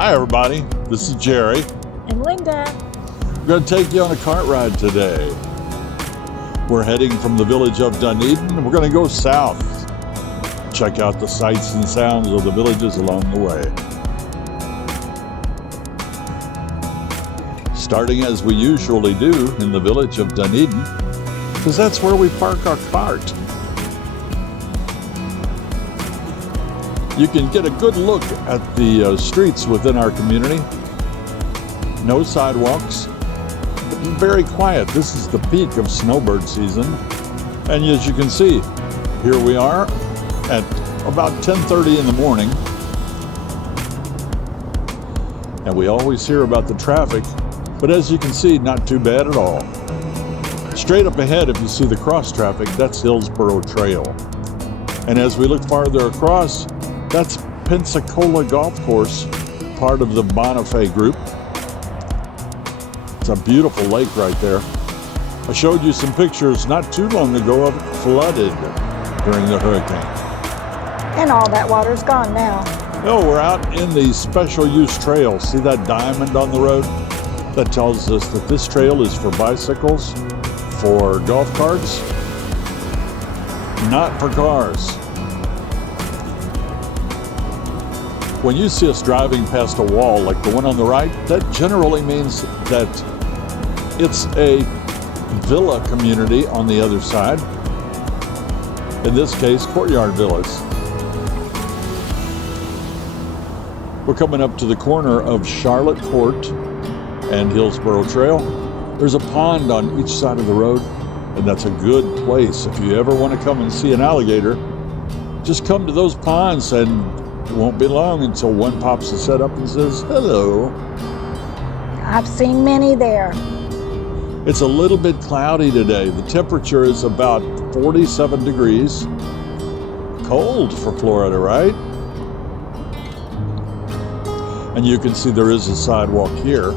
Hi everybody, this is Jerry. And Linda. We're going to take you on a cart ride today. We're heading from the village of Dunedin and we're going to go south. Check out the sights and sounds of the villages along the way. Starting as we usually do in the village of Dunedin, because that's where we park our cart. You can get a good look at the streets within our community. No sidewalks, very quiet. This is the peak of snowbird season. And as you can see, here we are at about 10:30 in the morning. And we always hear about the traffic, but as you can see, not too bad at all. Straight up ahead, if you see the cross traffic, that's Hillsborough Trail. And as we look farther across, that's Pensacola Golf Course, part of the Bonifay group. It's a beautiful lake right there. I showed you some pictures not too long ago of it flooded during the hurricane. And all that water's gone now. No, we're out in the special use trail. See that diamond on the road? That tells us that this trail is for bicycles, for golf carts, not for cars. When you see us driving past a wall like the one on the right, that generally means that it's a villa community on the other side. In this case, courtyard villas. We're coming up to the corner of Charlotte Court and Hillsborough Trail. There's a pond on each side of the road, and that's a good place. If you ever want to come and see an alligator, just come to those ponds, and it won't be long until one pops his head up and says, hello. I've seen many there. It's a little bit cloudy today. The temperature is about 47 degrees. Cold for Florida, right? And you can see there is a sidewalk here.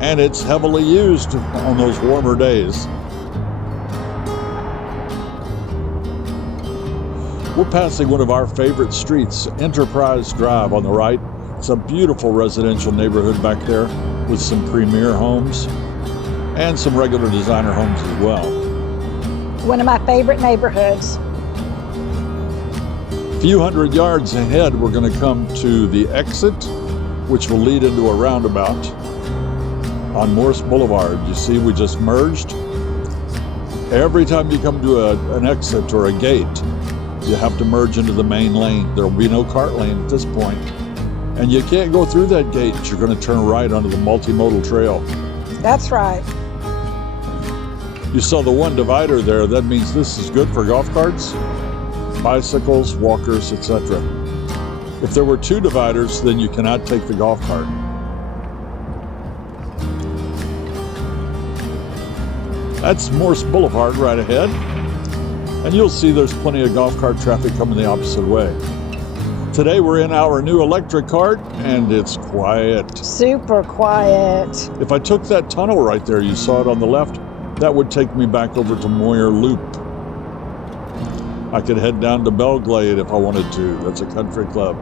And it's heavily used on those warmer days. We're passing one of our favorite streets, Enterprise Drive on the right. It's a beautiful residential neighborhood back there with some premier homes and some regular designer homes as well. One of my favorite neighborhoods. A few hundred yards ahead, we're going to come to the exit, which will lead into a roundabout on Morse Blvd. You see, we just merged. Every time you come to an exit or a gate, you have to merge into the main lane. There will be no cart lane at this point. And you can't go through that gate. You're going to turn right onto the multimodal trail. That's right. You saw the one divider there. That means this is good for golf carts, bicycles, walkers, etc. If there were two dividers, then you cannot take the golf cart. That's Morse Blvd right ahead. And you'll see there's plenty of golf cart traffic coming the opposite way. Today we're in our new electric cart and it's quiet. Super quiet. If I took that tunnel right there, you saw it on the left, that would take me back over to Moyer Loop. I could head down to Belglade if I wanted to. That's a country club.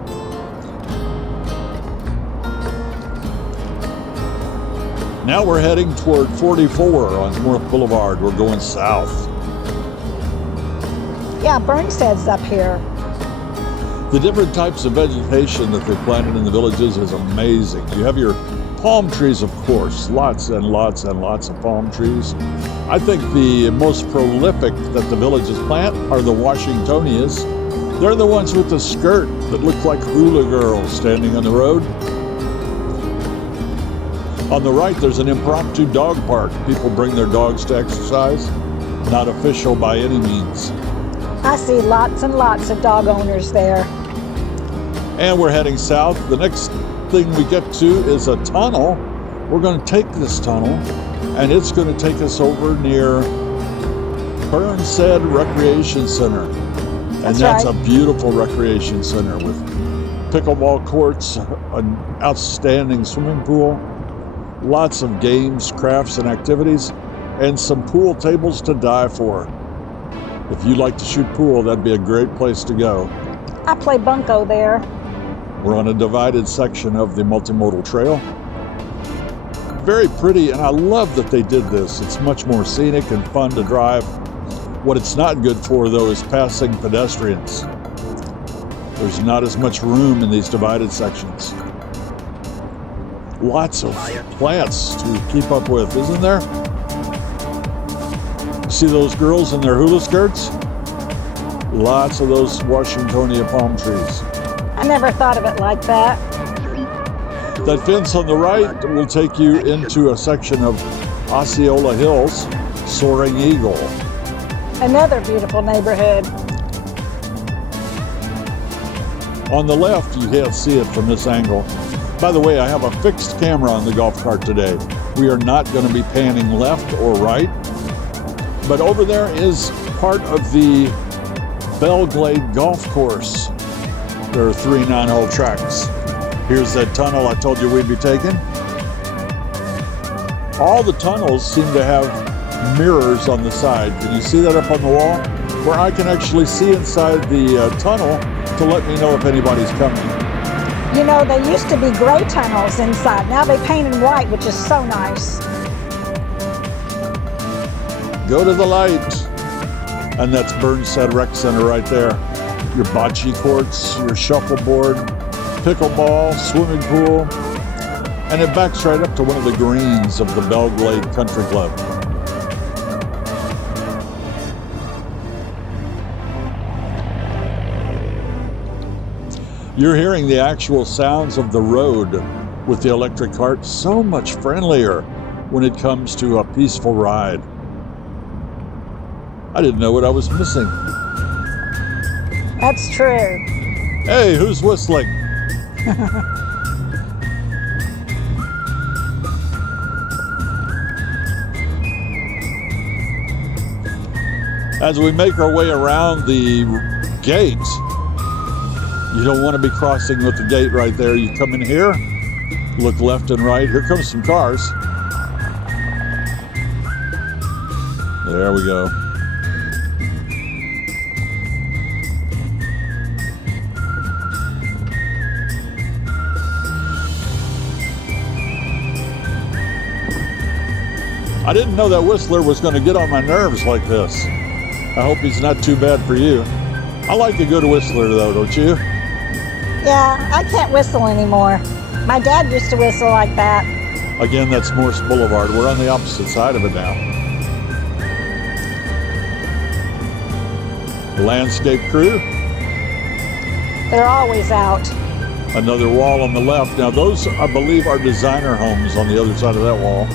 Now we're heading toward 44 on Morse Blvd. We're going south. Yeah, Burnstead's up here. The different types of vegetation that they planted in the villages is amazing. You have your palm trees, of course, lots and lots and lots of palm trees. I think the most prolific that the villages plant are the Washingtonias. They're the ones with the skirt that look like hula girls standing on the road. On the right, there's an impromptu dog park. People bring their dogs to exercise. Not official by any means. I see lots and lots of dog owners there. And we're heading south. The next thing we get to is a tunnel. We're going to take this tunnel, and it's going to take us over near Burnstead Recreation Center. And that's right. A beautiful recreation center with pickleball courts, an outstanding swimming pool, lots of games, crafts, and activities, and some pool tables to die for. If you like to shoot pool, that'd be a great place to go. I play bunco there. We're on a divided section of the multimodal trail. Very pretty, and I love that they did this. It's much more scenic and fun to drive. What it's not good for, though, is passing pedestrians. There's not as much room in these divided sections. Lots of plants to keep up with, isn't there? See those girls in their hula skirts? Lots of those Washingtonia palm trees. I never thought of it like that. That fence on the right will take you into a section of Osceola Hills, Soaring Eagle. Another beautiful neighborhood. On the left, you can't see it from this angle. By the way, I have a fixed camera on the golf cart today. We are not going to be panning left or right. But over there is part of the Belglade Golf Course. There are 3 9-hole tracks. Here's that tunnel I told you we'd be taking. All the tunnels seem to have mirrors on the side. Can you see that up on the wall? Where I can actually see inside the tunnel to let me know if anybody's coming. You know, they used to be gray tunnels inside. Now they painted white, which is so nice. Go to the light. And that's Burnside Rec Center right there. Your bocce courts, your shuffleboard, pickleball, swimming pool. And it backs right up to one of the greens of the Belglade Country Club. You're hearing the actual sounds of the road with the electric cart. So much friendlier when it comes to a peaceful ride. I didn't know what I was missing. That's true. Hey, who's whistling? As we make our way around the gate, you don't want to be crossing with the gate right there. You come in here, look left and right. Here comes some cars. There we go. I didn't know that whistler was going to get on my nerves like this. I hope he's not too bad for you. I like a good whistler though, don't you? Yeah, I can't whistle anymore. My dad used to whistle like that. Again, that's Morse Blvd. We're on the opposite side of it now. The landscape crew. They're always out. Another wall on the left. Now those, I believe, are designer homes on the other side of that wall.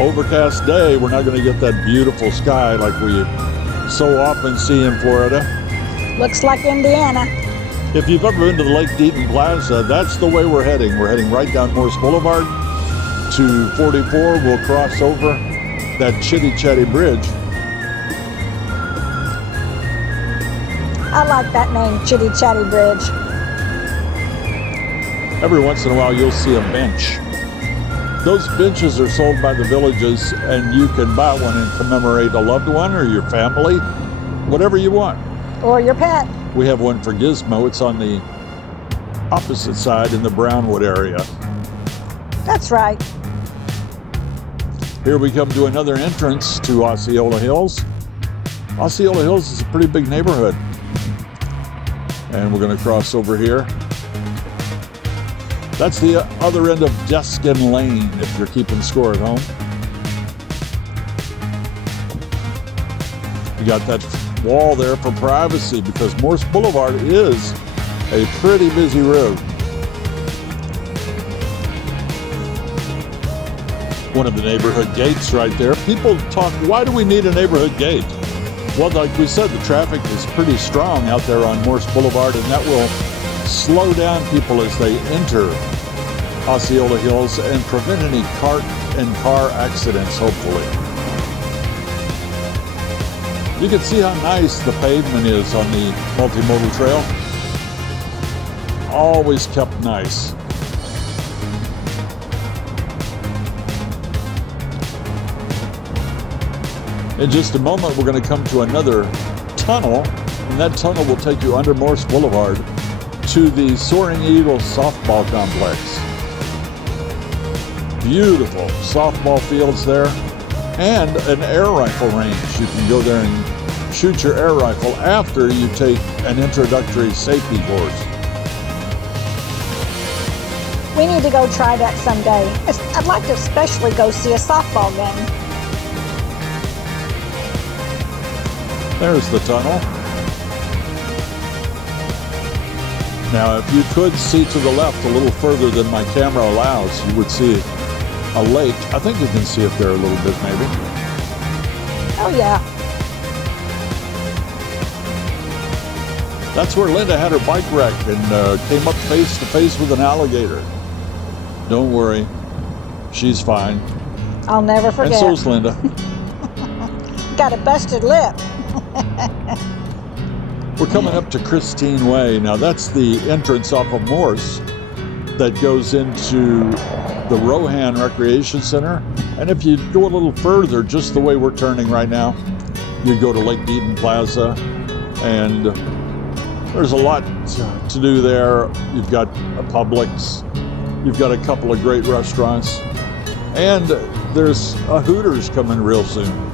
Overcast day, we're not going to get that beautiful sky like we so often see in Florida. Looks like Indiana. If you've ever been to the Lake Deaton Plaza, that's the way we're heading. We're heading right down Morse Blvd to 44. We'll cross over that Chitty Chatty Bridge. I like that name, Chitty Chatty Bridge. Every once in a while, you'll see a bench. Those benches are sold by the villages, and you can buy one and commemorate a loved one or your family, whatever you want. Or your pet. We have one for Gizmo. It's on the opposite side in the Brownwood area. That's right. Here we come to another entrance to Osceola Hills. Osceola Hills is a pretty big neighborhood. And we're going to cross over here. That's the other end of Deskin Lane, if you're keeping score at home. You got that wall there for privacy because Morse Blvd is a pretty busy road. One of the neighborhood gates right there. People talk, why do we need a neighborhood gate? Well, like we said, the traffic is pretty strong out there on Morse Blvd, and that will slow down people as they enter Osceola Hills and prevent any cart and car accidents, hopefully. You can see how nice the pavement is on the multimodal trail. Always kept nice. In just a moment, we're going to come to another tunnel, and that tunnel will take you under Morse Blvd to the Soaring Eagle softball complex. Beautiful softball fields there, and an air rifle range. You can go there and shoot your air rifle after you take an introductory safety course. We need to go try that someday. I'd like to especially go see a softball game. There's the tunnel. Now, if you could see to the left a little further than my camera allows, you would see a lake. I think you can see it there a little bit, maybe. Oh, yeah. That's where Linda had her bike wreck and came up face to face with an alligator. Don't worry, she's fine. I'll never forget. And so's Linda. Got a busted lip. We're coming up to Christine Way. Now, that's the entrance off of Morse that goes into the Rohan Recreation Center. And if you go a little further, just the way we're turning right now, you go to Lake Deaton Plaza, and there's a lot to do there. You've got a Publix, you've got a couple of great restaurants, and there's a Hooters coming real soon.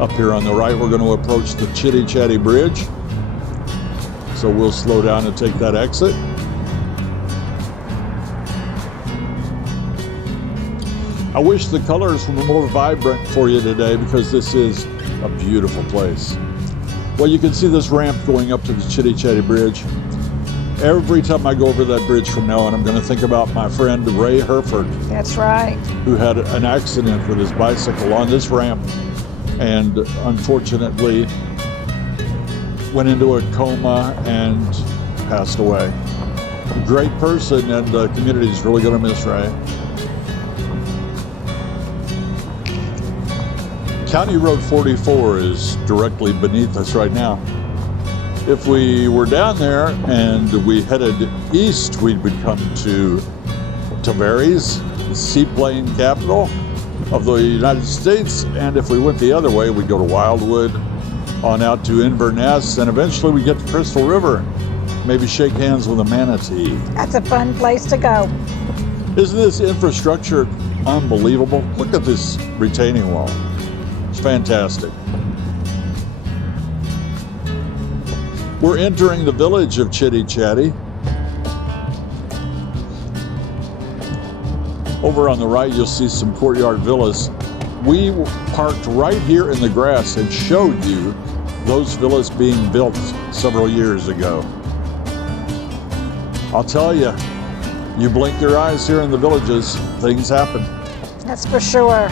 Up here on the right, we're going to approach the Chitty Chatty Bridge. So we'll slow down and take that exit. I wish the colors were more vibrant for you today because this is a beautiful place. Well, you can see this ramp going up to the Chitty Chatty Bridge. Every time I go over that bridge from now on, I'm going to think about my friend Ray Herford. That's right. Who had an accident with his bicycle on this ramp and unfortunately went into a coma and passed away. A great person, and the community is really going to miss Ray. County Road 44 is directly beneath us right now. If we were down there and we headed east, we would come to Tavares, the seaplane capital of the United States. And if we went the other way, we'd go to Wildwood, on out to Inverness, and eventually we get to Crystal River. Maybe shake hands with a manatee. That's a fun place to go. Isn't this infrastructure unbelievable? Look at this retaining wall. It's fantastic. We're entering the village of Chitty Chatty. Over on the right, you'll see some courtyard villas. We parked right here in the grass and showed you those villas being built several years ago. I'll tell you, you blink your eyes here in the villages, things happen. That's for sure.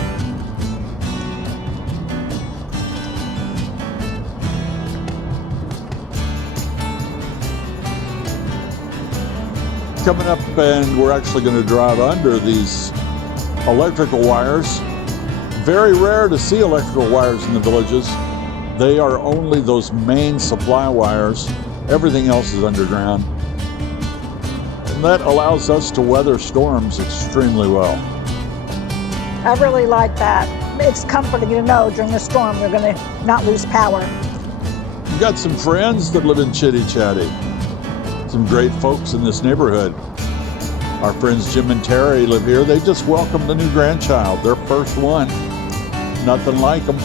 Coming up, and we're actually going to drive under these electrical wires. Very rare to see electrical wires in the villages. They are only those main supply wires. Everything else is underground. And that allows us to weather storms extremely well. I really like that. It's comforting to know during a storm you're going to not lose power. We've got some friends that live in Chitty Chatty. Some great folks in this neighborhood. Our friends Jim and Terry live here. They just welcomed a new grandchild, their first one. Nothing like them.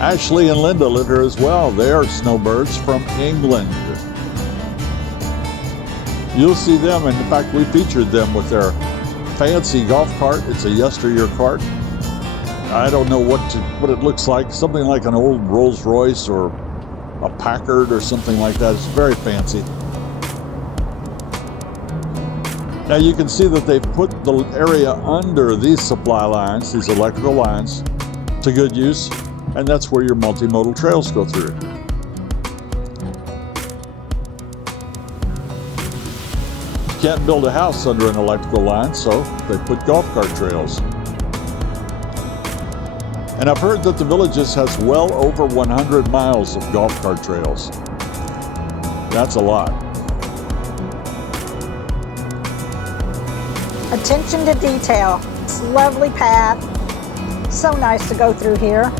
Ashley and Linda live here as well. They are snowbirds from England. You'll see them, and in fact, we featured them with their fancy golf cart. It's a yesteryear cart. I don't know what it looks like. Something like an old Rolls Royce or a Packard or something like that. It's very fancy. Now you can see that they've put the area under these supply lines, these electrical lines, to good use, and that's where your multimodal trails go through. You can't build a house under an electrical line, so they put golf cart trails. And I've heard that the Villages has well over 100 miles of golf cart trails. That's a lot. Attention to detail. It's a lovely path. So nice to go through here.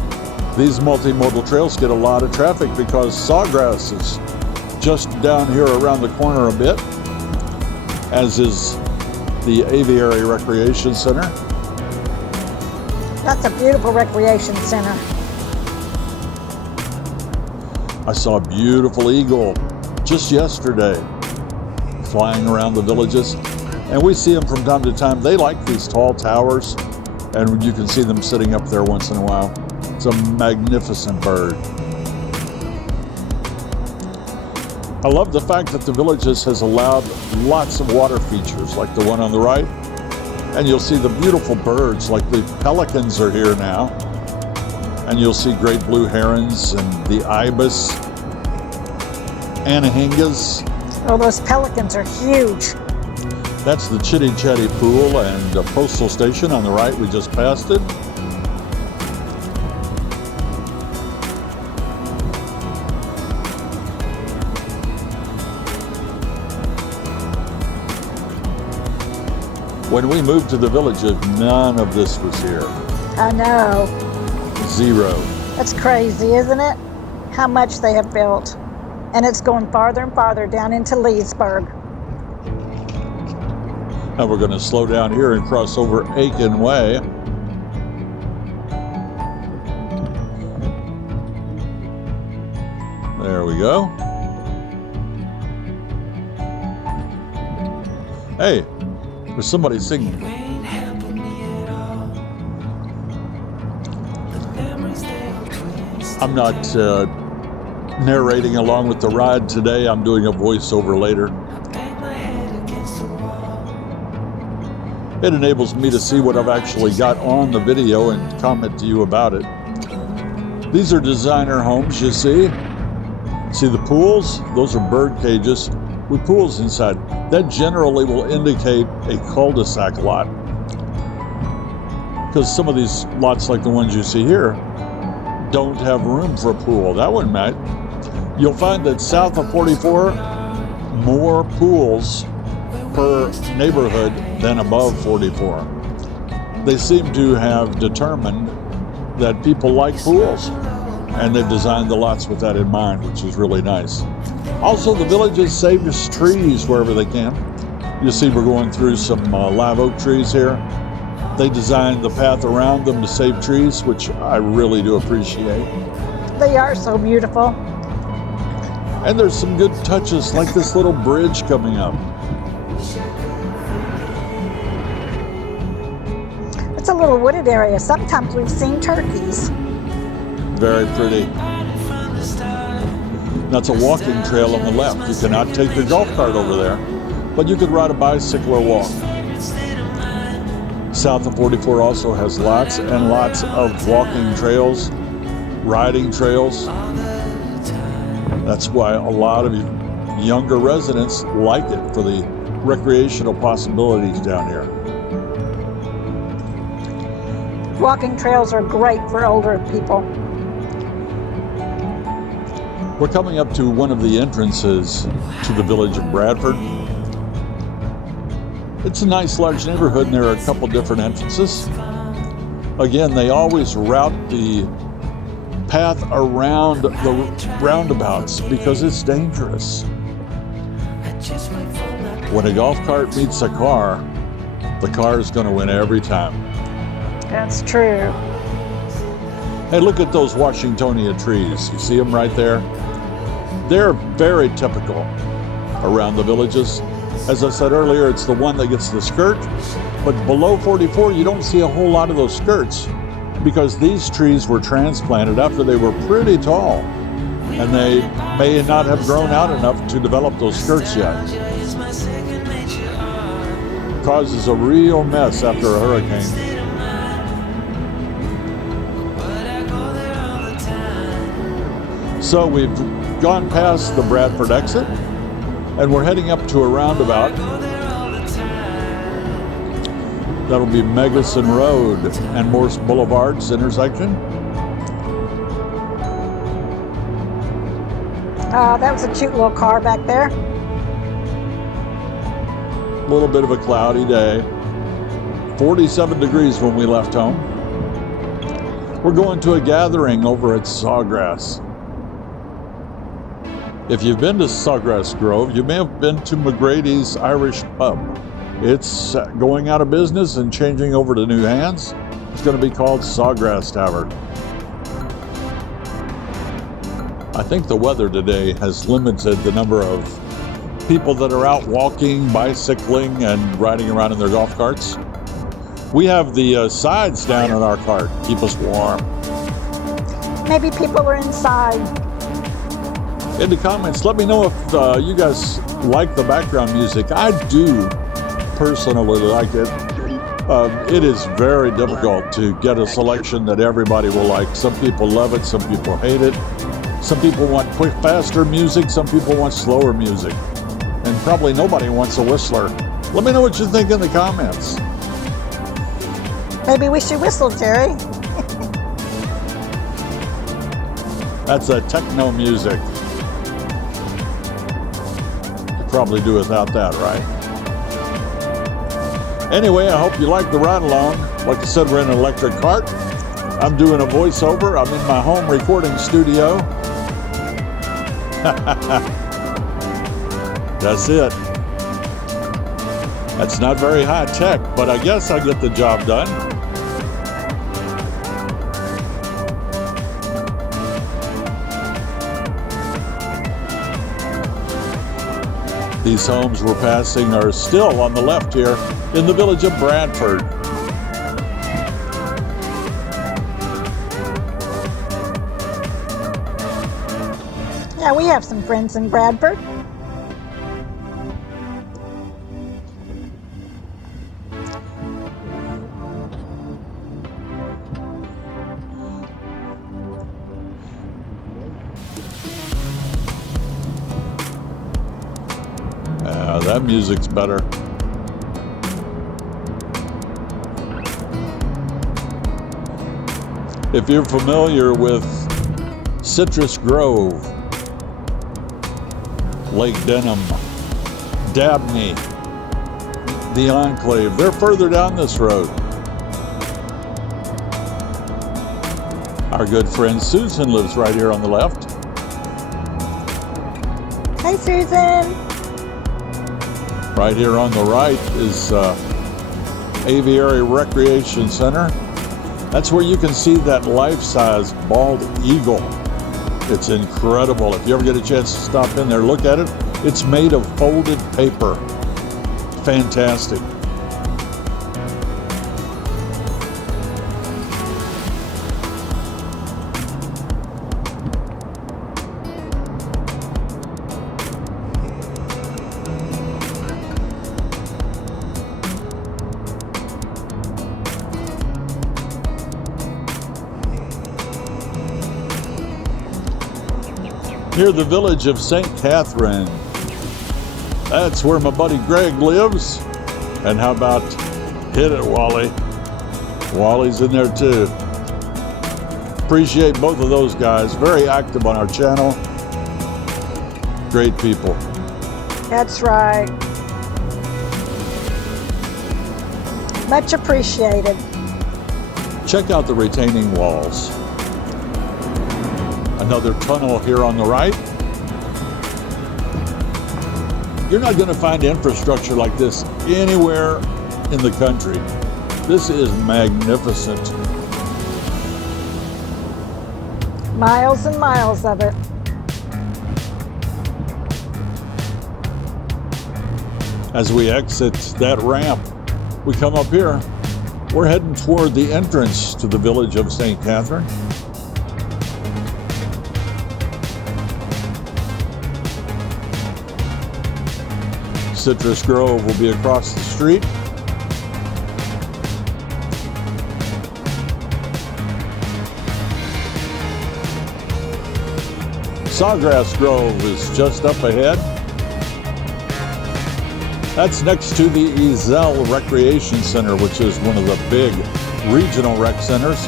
These multimodal trails get a lot of traffic because Sawgrass is just down here around the corner a bit, as is the Aviary Recreation Center. That's a beautiful recreation center. I saw a beautiful eagle just yesterday flying around the villages, and we see them from time to time. They like these tall towers, and you can see them sitting up there once in a while. It's a magnificent bird. I love the fact that the Villages has allowed lots of water features like the one on the right. And you'll see the beautiful birds like the pelicans are here now. And you'll see great blue herons and the ibis, anahingas. Oh, those pelicans are huge. That's the Chitty Chatty pool and the postal station on the right. We just passed it. When we moved to the Villages, none of this was here. I know. Zero. That's crazy, isn't it? How much they have built. And it's going farther and farther down into Leesburg. Now we're going to slow down here and cross over Aiken Way. There we go. Hey, there's somebody singing. I'm not narrating along with the ride today. I'm doing a voiceover later. It enables me to see what I've actually got on the video and comment to you about it. These are designer homes, you see. See the pools? Those are bird cages with pools inside. That generally will indicate a cul-de-sac lot. Because some of these lots, like the ones you see here, don't have room for a pool. That one might. You'll find that south of 44, more pools per neighborhood than above 44. They seem to have determined that people like pools, and they've designed the lots with that in mind, which is really nice. Also, the Villages saves trees wherever they can. You see we're going through some live oak trees here. They designed the path around them to save trees, which I really do appreciate. They are so beautiful. And there's some good touches, like this little bridge coming up. It's a little wooded area. Sometimes we've seen turkeys. Very pretty. That's a walking trail on the left. You cannot take your golf cart over there, but you could ride a bicycle or walk. South of 44 also has lots and lots of walking trails, riding trails. That's why a lot of younger residents like it for the recreational possibilities down here. Walking trails are great for older people. We're coming up to one of the entrances to the village of Bradford. It's a nice large neighborhood and there are a couple different entrances. Again, they always route the path around the roundabouts because it's dangerous. When a golf cart meets a car, the car is going to win every time. That's true. Hey, look at those Washingtonia trees. You see them right there? They're very typical around the Villages. As I said earlier, it's the one that gets the skirt, but below 44, you don't see a whole lot of those skirts because these trees were transplanted after they were pretty tall, and they may not have grown out enough to develop those skirts yet. Causes a real mess after a hurricane. So we've gone past the Bradford exit, and we're heading up to a roundabout. That'll be Megason Road and Morse Blvd's intersection. That was a cute little car back there. A little bit of a cloudy day. 47 degrees when we left home. We're going to a gathering over at Sawgrass. If you've been to Sawgrass Grove, you may have been to McGrady's Irish Pub. It's going out of business and changing over to new hands. It's going to be called Sawgrass Tavern. I think the weather today has limited the number of people that are out walking, bicycling, and riding around in their golf carts. We have the sides down on our cart, keep us warm. Maybe people are inside. In the comments, let me know if you guys like the background music. I do personally like it. It is very difficult to get a selection that everybody will like. Some people love it, some people hate it. Some people want quick, faster music, some people want slower music. And probably nobody wants a whistler. Let me know what you think in the comments. Maybe we should whistle, Jerry. That's a techno music. Could probably do without that, right? Anyway, I hope you like the ride along. Like I said, we're in an electric cart. I'm doing a voiceover. I'm in my home recording studio. That's it. That's not very high tech, but I guess I get the job done. These homes we're passing are still on the left here in the village of Bradford. Yeah, we have some friends in Bradford. That music's better. If you're familiar with Citrus Grove, Lake Denham, Dabney, the Enclave, they're further down this road. Our good friend Susan lives right here on the left. Hi, Susan. Right here on the right is Aviary Recreation Center. That's where you can see that life-size bald eagle. It's incredible. If you ever get a chance to stop in there, look at it. It's made of folded paper. Fantastic. Near the village of St. Catherine. That's where my buddy Greg lives. And how about hit it, Wally? Wally's in there too. Appreciate both of those guys. Very active on our channel. Great people. That's right. Much appreciated. Check out the retaining walls. Another tunnel here on the right. You're not going to find infrastructure like this anywhere in the country. This is magnificent. Miles and miles of it. As we exit that ramp, we come up here. We're heading toward the entrance to the village of St. Catherine. Citrus Grove will be across the street. Sawgrass Grove is just up ahead. That's next to the Ezell Recreation Center, which is one of the big regional rec centers.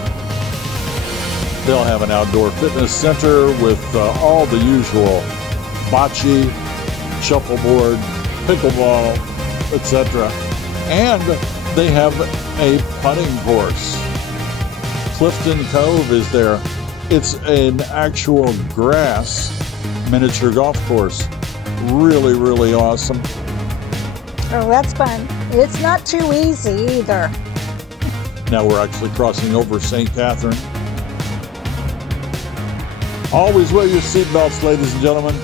They'll have an outdoor fitness center with all the usual bocce, shuffleboard, pickleball, etc. And they have a putting course. Clifton Cove is there. It's an actual grass miniature golf course. Really, really awesome. Oh, that's fun. It's not too easy either. Now we're actually crossing over St. Catherine. Always wear your seatbelts, ladies and gentlemen.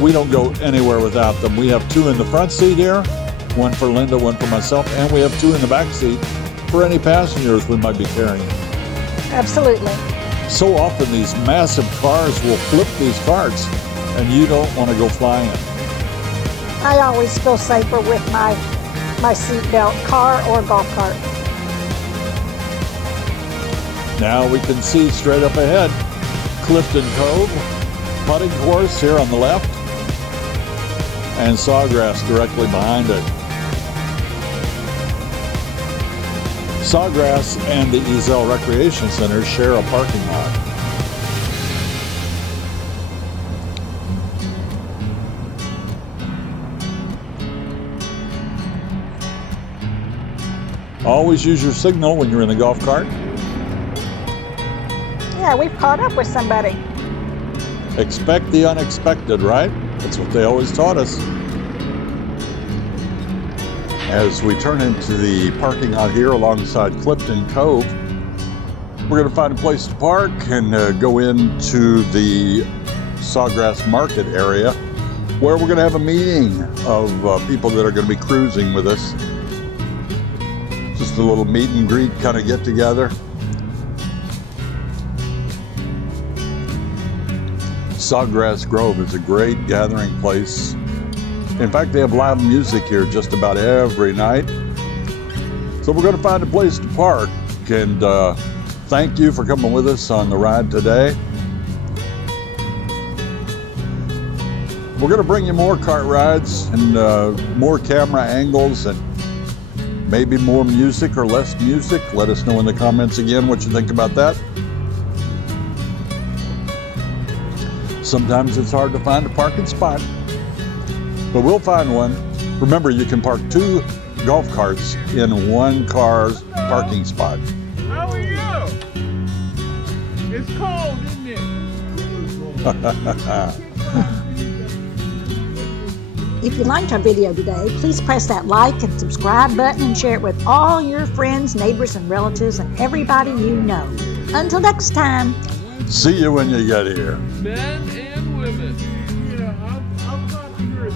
We don't go anywhere without them. We have 2 in the front seat here, 1 for Linda, 1 for myself, and we have 2 in the back seat for any passengers we might be carrying. Absolutely. So often these massive cars will flip these carts, and you don't want to go flying. I always feel safer with my seatbelt, car or golf cart. Now we can see straight up ahead, Clifton Cove, putting course here on the left, and Sawgrass directly behind it. Sawgrass and the Eazell Recreation Center share a parking lot. Always use your signal when you're in the golf cart. Yeah, we've caught up with somebody. Expect the unexpected, right? That's what they always taught us. As we turn into the parking lot here alongside Clifton Cove, we're going to find a place to park and go into the Sawgrass Market area, where we're going to have a meeting of people that are going to be cruising with us. Just a little meet and greet kind of get together. Sawgrass Grove is a great gathering place. In fact, they have live music here just about every night. So we're going to find a place to park, and thank you for coming with us on the ride today. We're going to bring you more cart rides and more camera angles and maybe more music or less music. Let us know in the comments again what you think about that. Sometimes it's hard to find a parking spot, but we'll find one. Remember, you can park 2 golf carts in 1 car's parking spot. How are you? It's cold, isn't it? If you liked our video today, please press that like and subscribe button and share it with all your friends, neighbors, and relatives and everybody you know. Until next time. See you when you get here. Men and women. Yeah, I'll talk to your